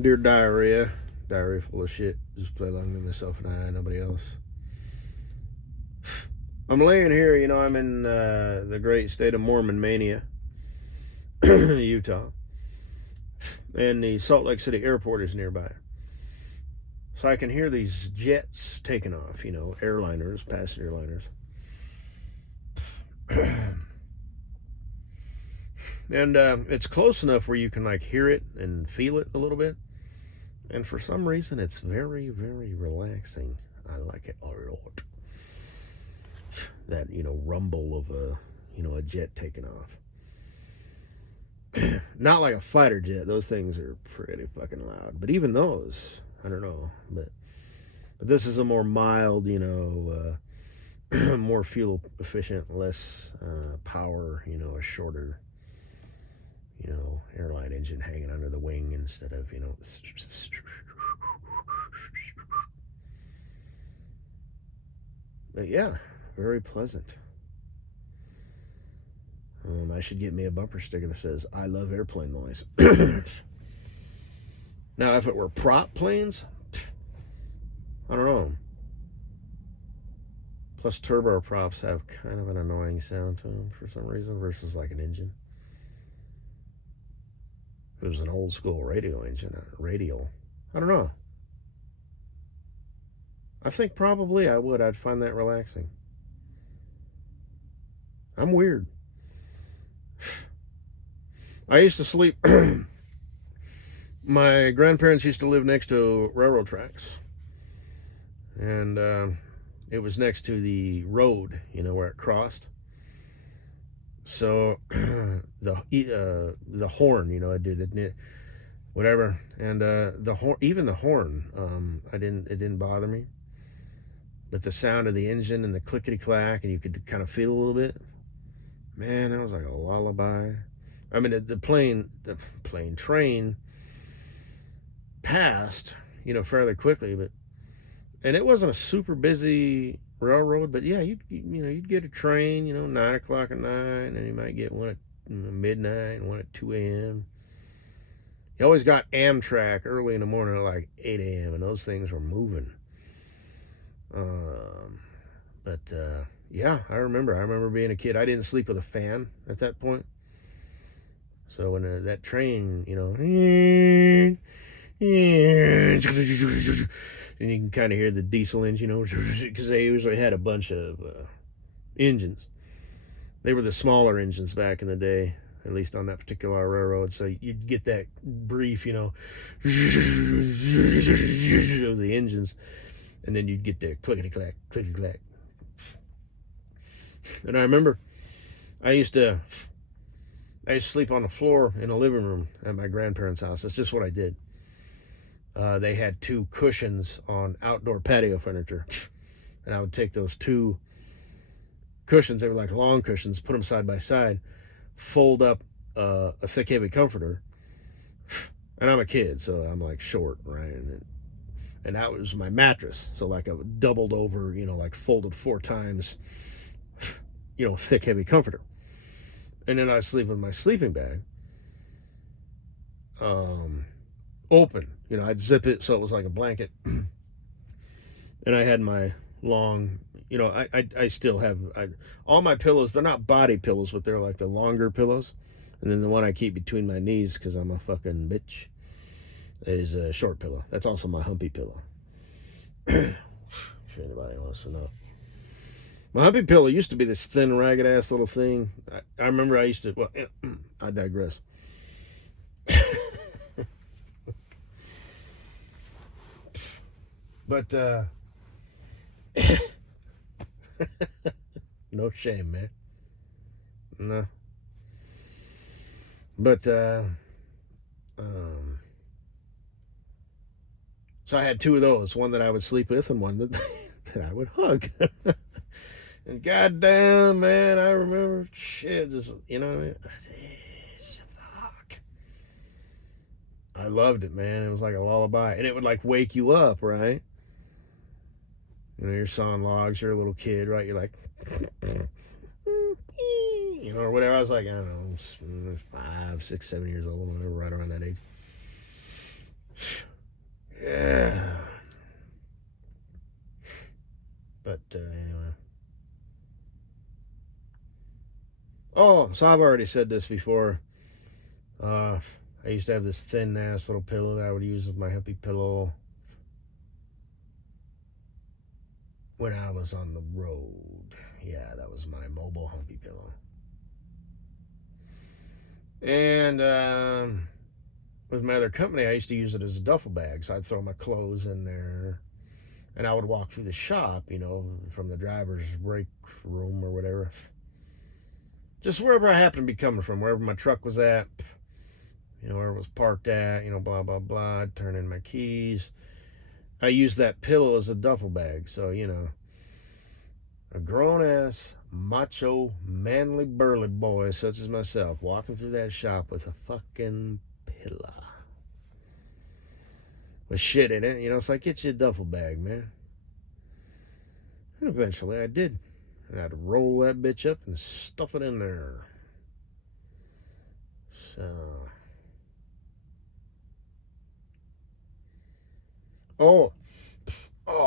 Dear diarrhea. Diarrhea full of shit. Just play along with myself and I, nobody else. I'm laying here, I'm in the great state of Mormon mania, Utah. And the Salt Lake City airport is nearby. So I can hear these jets taking off, airliners, passenger liners. And it's close enough where you can hear it and feel it a little bit. And for some reason, it's very, very relaxing. I like it a lot. That, rumble of a jet taking off. Not like a fighter jet. Those things are pretty fucking loud. But even those, I don't know. But this is a more mild, more fuel efficient, less power, a shorter, airline engine hanging under the wing instead of, But yeah, very pleasant. I should get me a bumper sticker that says, I love airplane noise. Now, if it were prop planes, I don't know. Plus, turboprops have kind of an annoying sound to them for some reason versus like an engine. If it was an old school radio engine, radial, I don't know. I think probably I would. I'd find that relaxing. I'm weird. I used to sleep. My grandparents used to live next to railroad tracks. And it was next to the road, where it crossed. So the horn, I did it, whatever, and the horn, even the horn, it didn't bother me. But the sound of the engine and the clickety clack, and you could kind of feel a little bit. Man, that was like a lullaby. I mean, the train passed, fairly quickly, and it wasn't a super busy railroad, but yeah, you'd get a train, 9 o'clock at night, and then you might get one at midnight and one at 2 a.m. You always got Amtrak early in the morning at like 8 a.m., and those things were moving. But yeah, I remember being a kid. I didn't sleep with a fan at that point. So when that train, and you can kind of hear the diesel engine, because they usually had a bunch of engines. They were the smaller engines back in the day, at least on that particular railroad. So you'd get that brief, of the engines, and then you'd get the clickety clack, clickety clack. And I remember I used to sleep on the floor in the living room at my grandparents' house. That's just what I did. They had 2 cushions on outdoor patio furniture, and I would take those 2 cushions. They were like long cushions, put them side by side, fold up a thick, heavy comforter. And I'm a kid, so I'm like short, right? And that was my mattress. So like I doubled over, like folded 4 times, thick, heavy comforter. And then I sleep with my sleeping bag open. I'd zip it so it was like a blanket. And I had my long, I still have all my pillows. They're not body pillows, but they're like the longer pillows. And then the one I keep between my knees because I'm a fucking bitch is a short pillow. That's also my humpy pillow. If anybody wants to know. My humpy pillow used to be this thin, ragged ass little thing. I remember I used to, well, I digress. But, no shame, man. No. But, so I had 2 of those, one that I would sleep with and one that I would hug. And goddamn, man, I remember shit, just, what I mean? Fuck. I loved it, man. It was like a lullaby. And it would like wake you up, right? You're sawing logs, you're a little kid, right? You're like, or whatever. I was like, I don't know, 5, 6, 7 years old, whatever, right around that age. Yeah. But anyway. Oh, so I've already said this before. I used to have this thin ass little pillow that I would use as my hippie pillow when I was on the road. Yeah, that was my mobile humpy pillow. And with my other company, I used to use it as a duffel bag. So I'd throw my clothes in there, and I would walk through the shop, from the driver's break room or whatever. Just wherever I happened to be coming from, wherever my truck was at, where it was parked at, blah, blah, blah. I'd turn in my keys. I used that pillow as a duffel bag. So, a grown-ass, macho, manly, burly boy such as myself walking through that shop with a fucking pillow with shit in it. It's like, get you a duffel bag, man. And eventually I did. And I had to roll that bitch up and stuff it in there. So... Oh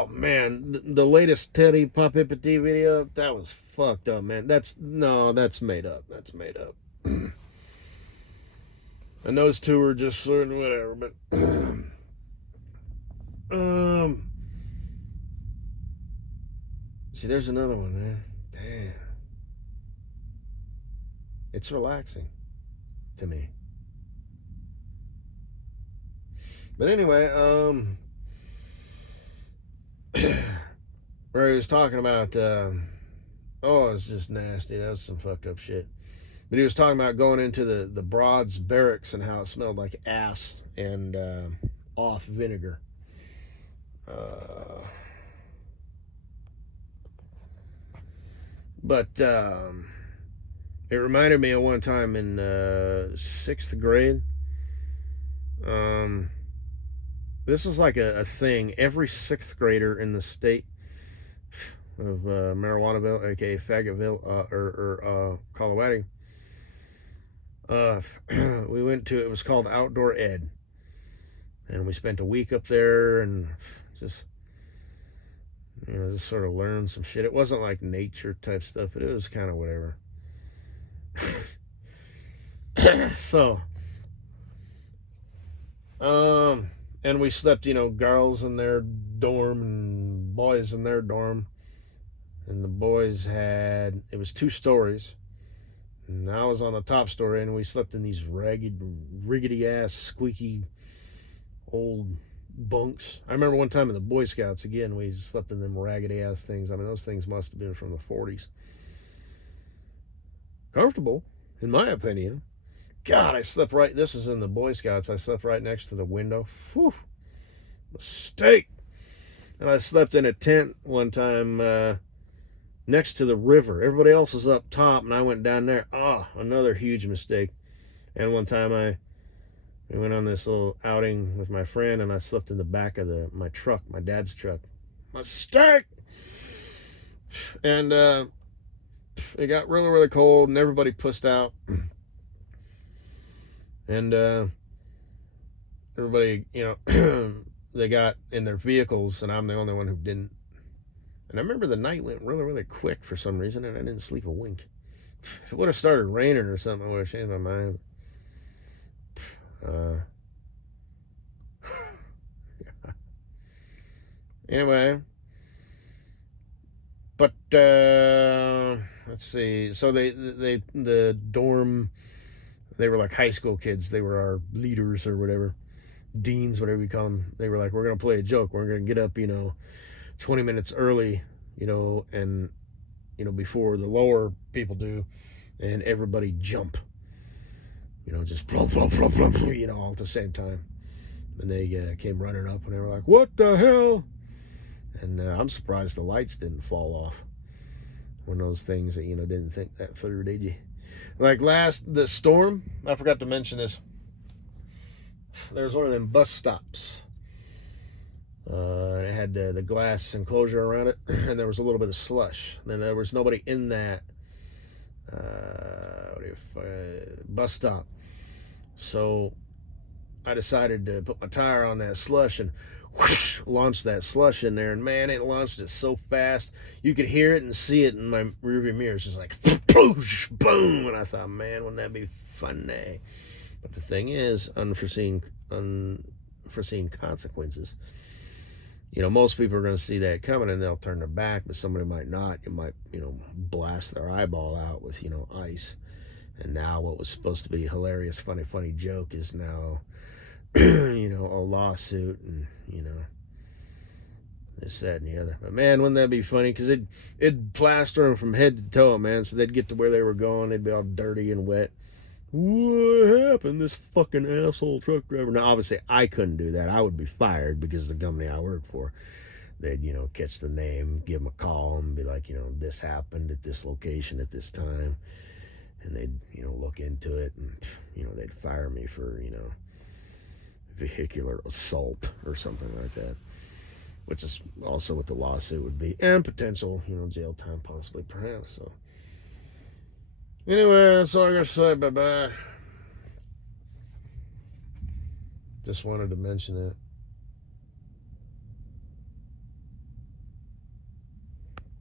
man, the latest Teddy Papipati video, that was fucked up, man. That's made up. That's made up. And those two were just certain whatever, but see, there's another one, man. Damn. It's relaxing to me. But anyway, where he was talking about, it's just nasty. That was some fucked up shit. But he was talking about going into the Broads barracks and how it smelled like ass and off vinegar. But it reminded me of one time in 6th grade. This was like a thing. Every 6th grader in the state of Marijuanaville, aka Fagotville, or Colorado, we went to, it was called Outdoor Ed. And we spent a week up there and just sort of learned some shit. It wasn't like nature type stuff, but it was kind of whatever. So, and we slept, girls in their dorm and boys in their dorm. And the boys it was 2 stories. And I was on the top story, and we slept in these riggedy ass, squeaky old bunks. I remember one time in the Boy Scouts, again, we slept in them raggedy ass things. I mean, those things must have been from the 40s. Comfortable, in my opinion. God, I slept right, this was in the Boy Scouts, I slept right next to the window. Whew, mistake. And I slept in a tent one time next to the river. Everybody else was up top, and I went down there. Another huge mistake. And one time we went on this little outing with my friend, and I slept in the back of my truck, my dad's truck. Mistake! And it got really, really cold, and everybody pussed out. And everybody, they got in their vehicles, and I'm the only one who didn't. And I remember the night went really, really quick for some reason, and I didn't sleep a wink. If it would have started raining or something, I would have changed my mind. Anyway, but let's see. So the dorm, they were like high school kids. They were our leaders or whatever, deans, whatever you call them. They were like, we're gonna play a joke. We're gonna get up, 20 minutes early, and before the lower people do, and everybody jump. Just plump, plump, plump, plump, all at the same time. And they came running up, and they were like, "What the hell?" And I'm surprised the lights didn't fall off. One of those things that, didn't think that through, did you? Like the storm, I forgot to mention this. There's one of them bus stops. And it had the glass enclosure around it, and there was a little bit of slush. And then there was nobody in that bus stop. So I decided to put my tire on that slush and whoosh, launched that slush in there. And man, it launched it so fast. You could hear it and see it in my rearview mirror. It's just like, poosh, boom. And I thought, man, wouldn't that be funny? But the thing is, unforeseen consequences. You know, most people are going to see that coming and they'll turn their back, but somebody might not. You might, blast their eyeball out with, ice. And now what was supposed to be a hilarious, funny joke is now, a lawsuit and, this, that, and the other. But man, wouldn't that be funny? Because it'd plaster them from head to toe, man. So they'd get to where they were going. They'd be all dirty and wet. What happened? This fucking asshole truck driver. Now, obviously, I couldn't do that. I would be fired because the company I work for, they'd, catch the name, give them a call, and be like, this happened at this location at this time. And they'd, look into it, and, they'd fire me for, vehicular assault or something like that. Which is also what the lawsuit would be. And potential, jail time, possibly, perhaps, so. Anyway, that's all I gotta say. Bye-bye. Just wanted to mention that.